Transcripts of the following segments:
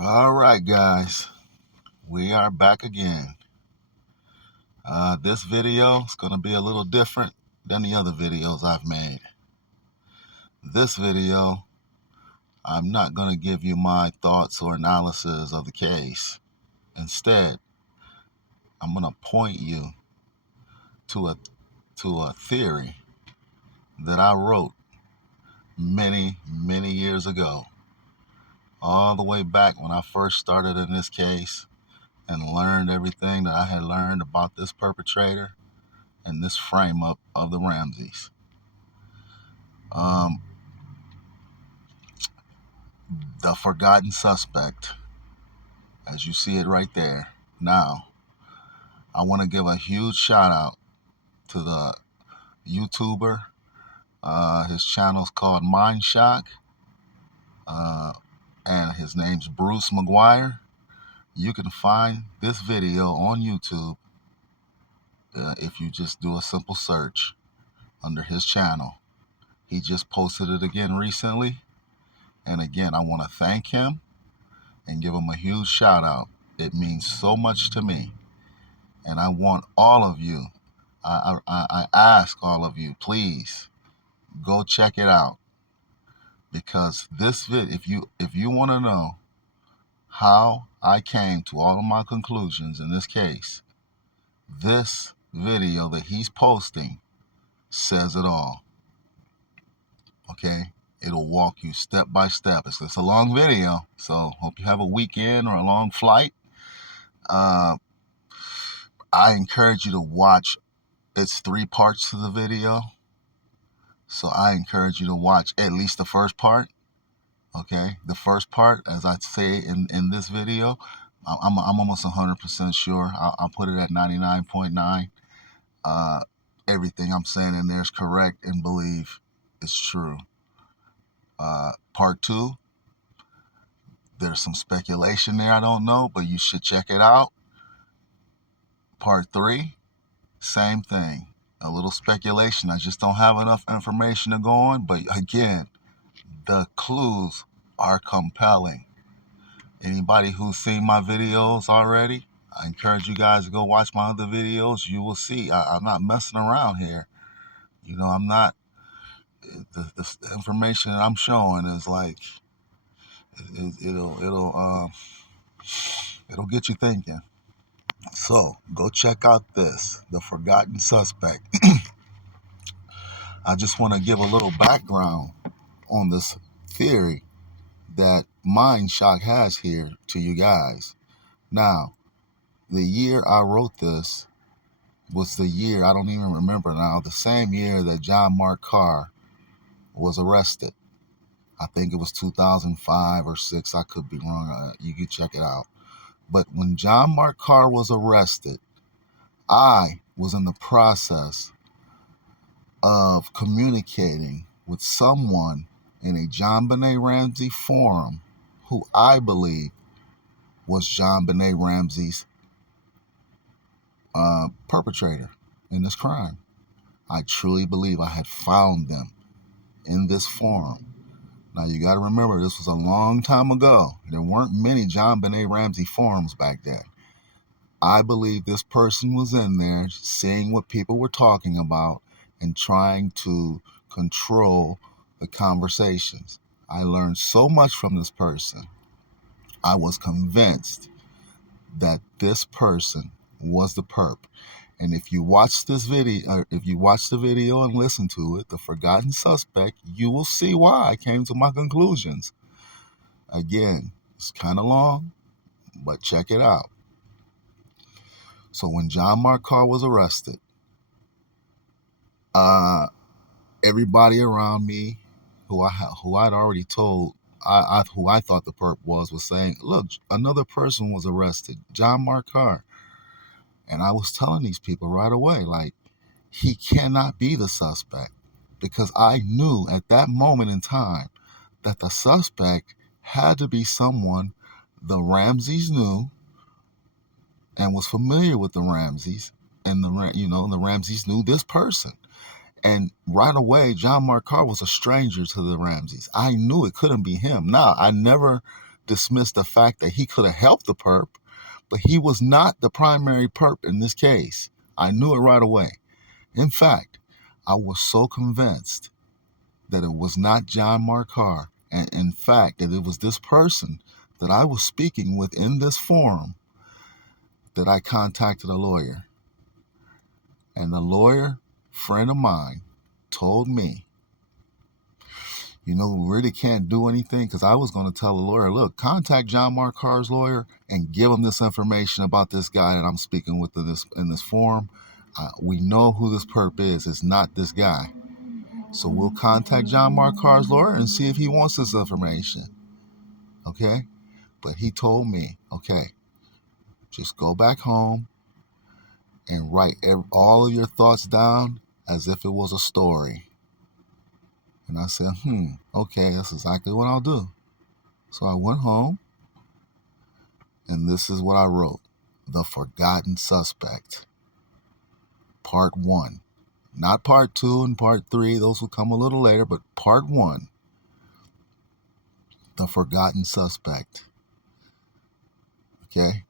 All right, guys, we are back again. This video is going to be a little different than the other videos I've made. This video, I'm not going to give you my thoughts or analysis of the case. Instead, I'm going to point you to a theory that I wrote many years ago, all the way back when I first started in this case and learned everything that I had learned about this perpetrator and this frame up of the Ramseys. The forgotten suspect, as you see it right there. Now, I want to give a huge shout out to the YouTuber. His channel's called Mindshock, and his name's Bruce Maguire. You can find this video on YouTube if you just do a simple search under his channel. He just posted it again recently. And again, I want to thank him and give him a huge shout out. It means so much to me. And I want all of you, I ask all of you, please go check it out. Because this video, if you want to know how I came to all of my conclusions in this case, this video that he's posting says it all. Okay? It'll walk you step by step. It's a long video, so hope you have a weekend or a long flight. I encourage you to watch. It's 3 parts to the video, so I encourage you to watch at least the first part. Okay, the first part, as I say in this video, I'm almost 100% sure. I'll put it at 99.9. Everything I'm saying in there is correct and believe it's true. Part 2, there's some speculation there I don't know, but you should check it out. Part 3, same thing. A little speculation. I just don't have enough information to go on, but again, the clues are compelling. Anybody who's seen my videos already, I encourage you guys to go watch my other videos. You will see I'm not messing around here. You know, I'm not. The information that I'm showing is like it'll get you thinking. So go check out this, The Forgotten Suspect. I just want to give a little background on this theory that Mindshock has here to you guys. Now, the year I wrote this was the year, I don't even remember now, the same year that John Mark Carr was arrested. I think it was 2005 or 6. I could be wrong. You can check it out. But when John Mark Carr was arrested, I was in the process of communicating with someone in a JonBenet Ramsey forum who I believe was JonBenet Ramsey's perpetrator in this crime. I truly believe I had found them in this forum. Now you got to remember, this was a long time ago. There weren't many JonBenet Ramsey forums back then. I believe this person was in there seeing what people were talking about and trying to control the conversations. I learned so much from this person. I was convinced that this person was the perp. And if you watch this video, or if you watch the video and listen to it, The Forgotten Suspect, you will see why I came to my conclusions. Again, it's kind of long, but check it out. So when John Mark Carr was arrested, everybody around me who I'd already told, who I thought the perp was saying, look, another person was arrested, John Mark Carr. And I was telling these people right away, like, he cannot be the suspect, because I knew at that moment in time that the suspect had to be someone the Ramseys knew and was familiar with the Ramseys, and the Ramseys knew this person. And right away, John Mark Carr was a stranger to the Ramseys. I knew it couldn't be him. Now, I never dismiss the fact that he could have helped the perp, but he was not the primary perp in this case. I knew it right away. In fact, I was so convinced that it was not John Mark Carr, and in fact, that it was this person that I was speaking with in this forum, that I contacted a lawyer. And the lawyer, friend of mine, told me, we really can't do anything, because I was going to tell the lawyer, look, contact John Mark Carr's lawyer and give him this information about this guy that I'm speaking with in this forum. We know who this perp is. It's not this guy. So we'll contact John Mark Carr's lawyer and see if he wants this information. Okay? But he told me, okay, just go back home and write all of your thoughts down as if it was a story. And I said, okay, that's exactly what I'll do. So I went home, and this is what I wrote. The Forgotten Suspect. Part 1. Not Part 2 and Part 3. Those will come a little later, but Part 1. The Forgotten Suspect. Okay?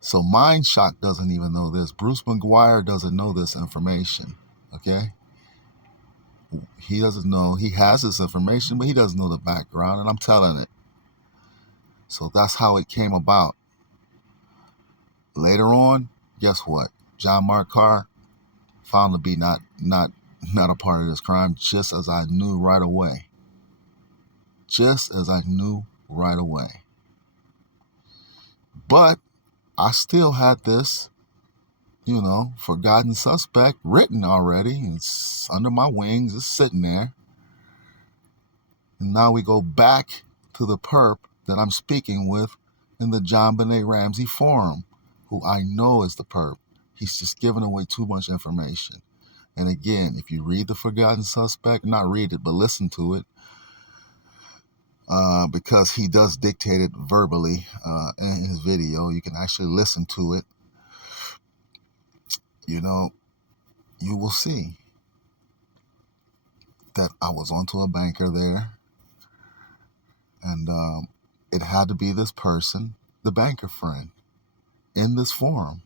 So Mindshock doesn't even know this. Bruce Maguire doesn't know this information. Okay? He doesn't know. He has this information, but he doesn't know the background, and I'm telling it. So that's how it came about. Later on, guess what? John Mark Carr found to be not a part of this crime, just as I knew right away. Just as I knew right away. But I still had this, forgotten suspect written already. It's under my wings. It's sitting there. And now we go back to the perp that I'm speaking with in the JonBenet Ramsey forum, who I know is the perp. He's just giving away too much information. And again, if you read the Forgotten Suspect, not read it, but listen to it, because he does dictate it verbally in his video. You can actually listen to it. You will see that I was onto a banker there, and it had to be this person, the banker friend, in this forum.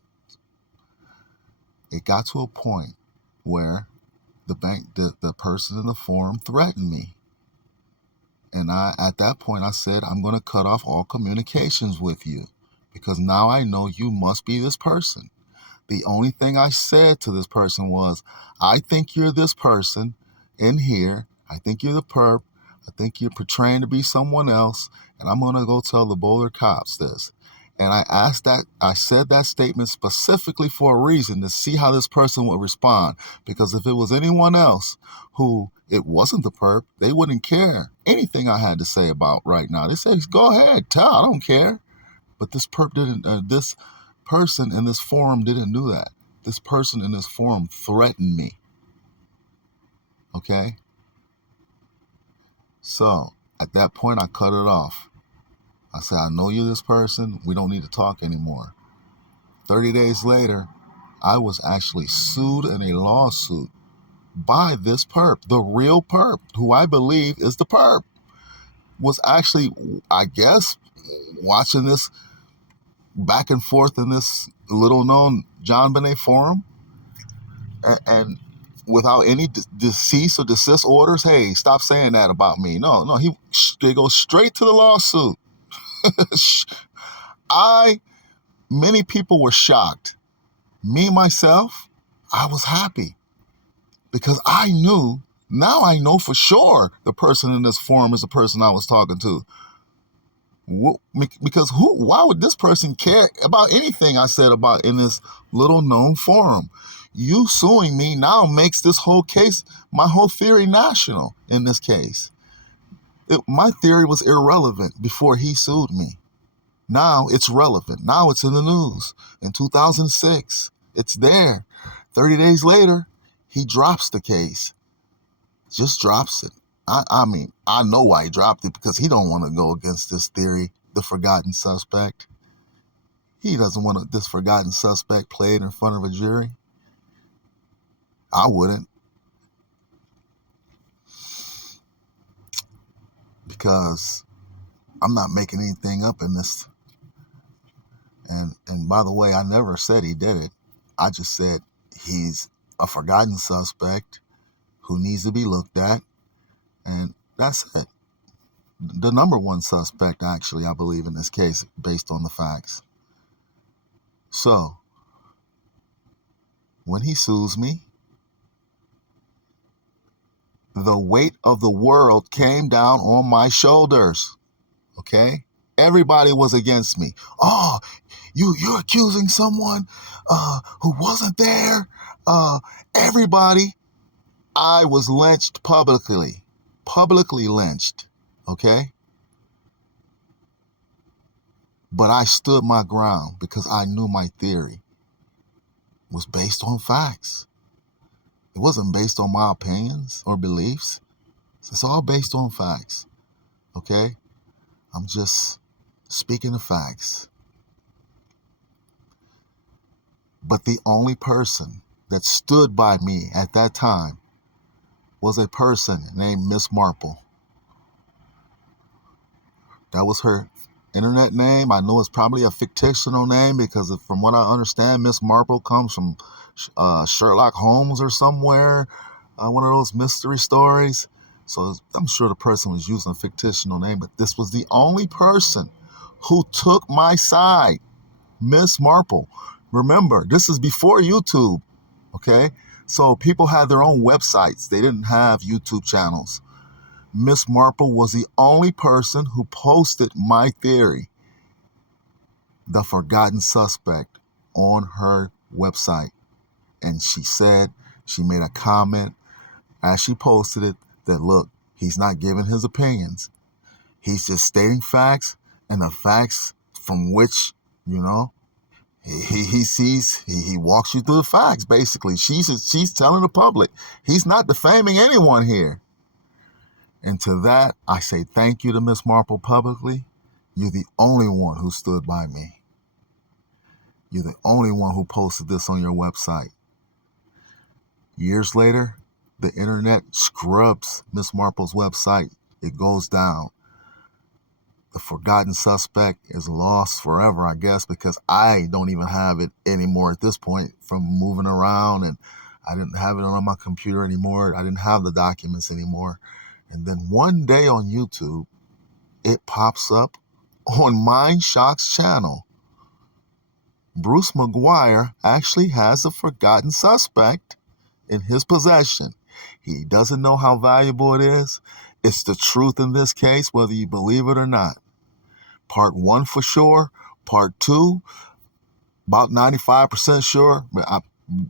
It got to a point where the person in the forum threatened me. And at that point, I said, I'm going to cut off all communications with you, because now I know you must be this person. The only thing I said to this person was, I think you're this person in here. I think you're the perp. I think you're portraying to be someone else. And I'm going to go tell the Boulder cops this. And I said that statement specifically for a reason, to see how this person would respond. Because if it was anyone else who it wasn't the perp, they wouldn't care anything I had to say about right now. They say, go ahead, tell, I don't care. But this perp didn't, this person in this forum didn't do that. This person in this forum threatened me. Okay? So at that point, I cut it off. I said, I know you're this person. We don't need to talk anymore. 30 days later, I was actually sued in a lawsuit by this perp. The real perp, who I believe is the perp, was actually, I guess, watching this back and forth in this little-known JonBenet forum, and without any cease or desist orders, hey, stop saying that about me. No, they go straight to the lawsuit. Many people were shocked. Me, myself, I was happy, because I knew, now I know for sure the person in this forum is the person I was talking to. Because why would this person care about anything I said about in this little known forum? You suing me now makes this whole case, my whole theory, national in this case. My theory was irrelevant before he sued me. Now it's relevant. Now it's in the news. In 2006, it's there. 30 days later, he drops the case. Just drops it. I mean, I know why he dropped it, because he don't want to go against this theory, the forgotten suspect. He doesn't want this forgotten suspect played in front of a jury. I wouldn't. Because I'm not making anything up in this. And by the way, I never said he did it. I just said he's a forgotten suspect who needs to be looked at, and that's it. The number one suspect, actually, I believe, in this case, based on the facts. So, when he sues me, the weight of the world came down on my shoulders. Okay? Everybody was against me. Oh, you're accusing someone who wasn't there. Everybody. I was lynched publicly lynched. Okay? But I stood my ground because I knew my theory was based on facts. It wasn't based on my opinions or beliefs. It's all based on facts. Okay? I'm just speaking the facts. But the only person that stood by me at that time was a person named Miss Marple. That was her internet name. I know it's probably a fictional name because from what I understand, Miss Marple comes from Sherlock Holmes or somewhere, one of those mystery stories. So I'm sure the person was using a fictional name, but this was the only person who took my side, Miss Marple. Remember, this is before YouTube, okay? So people had their own websites. They didn't have YouTube channels. Miss Marple was the only person who posted my theory, the forgotten suspect, on her website. And she said, she made a comment as she posted it that, look, he's not giving his opinions. He's just stating facts, and the facts from which, he sees, he walks you through the facts, basically. She's telling the public, he's not defaming anyone here. And to that, I say thank you to Miss Marple publicly. You're the only one who stood by me. You're the only one who posted this on your website. Years later, the internet scrubs Miss Marple's website. It goes down. The forgotten suspect is lost forever, I guess, because I don't even have it anymore at this point from moving around, and I didn't have it on my computer anymore. I didn't have the documents anymore. And then one day on YouTube, it pops up on Mindshock's channel. Bruce Maguire actually has a forgotten suspect in his possession. He doesn't know how valuable it is. It's the truth in this case, whether you believe it or not. Part 1 for sure. Part 2, about 95% sure. But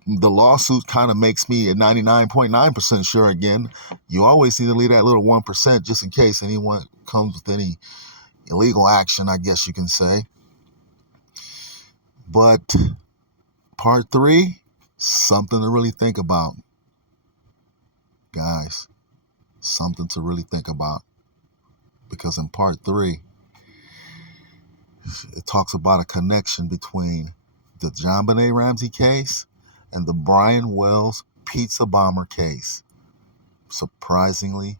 the lawsuit kind of makes me at 99.9% sure again. You always need to leave that little 1% just in case anyone comes with any illegal action, I guess you can say. But part 3, something to really think about. Guys, something to really think about. Because in part 3, it talks about a connection between the JonBenet Ramsey case and the Brian Wells pizza bomber case. Surprisingly,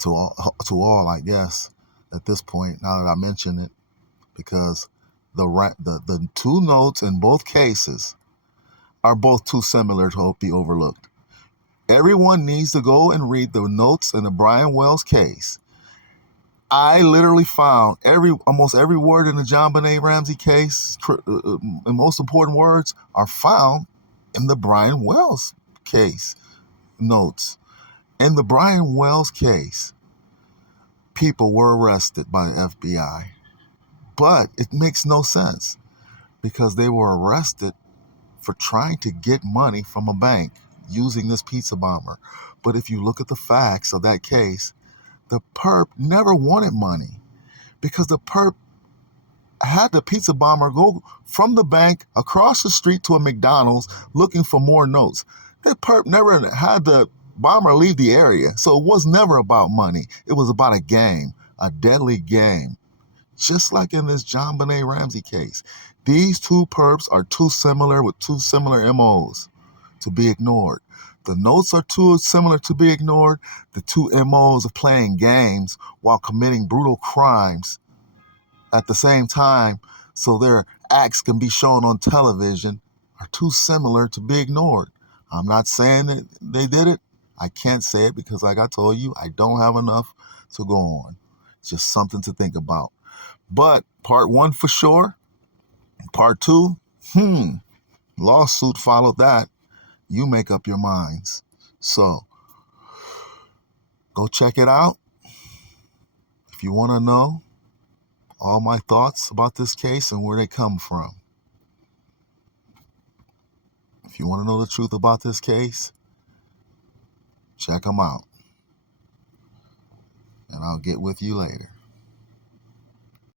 to all, I guess, at this point, now that I mention it, because the two notes in both cases are both too similar to be overlooked. Everyone needs to go and read the notes in the Brian Wells case. I literally found almost every word in the JonBenet Ramsey case, the most important words, are found in the Brian Wells case notes. In the Brian Wells case, people were arrested by the FBI. But it makes no sense because they were arrested for trying to get money from a bank using this pizza bomber. But if you look at the facts of that case, the perp never wanted money because the perp had the pizza bomber go from the bank across the street to a McDonald's looking for more notes. The perp never had the bomber leave the area, so it was never about money. It was about a game, a deadly game. Just like in this JonBenet Ramsey case. These two perps are too similar with two similar MOs to be ignored. The notes are too similar to be ignored. The two MOs of playing games while committing brutal crimes at the same time so their acts can be shown on television are too similar to be ignored. I'm not saying that they did it. I can't say it because, like I told you, I don't have enough to go on. It's just something to think about. But part one for sure. Part two, lawsuit followed that. You make up your minds. So go check it out. If you want to know all my thoughts about this case and where they come from. If you want to know the truth about this case, check them out. And I'll get with you later.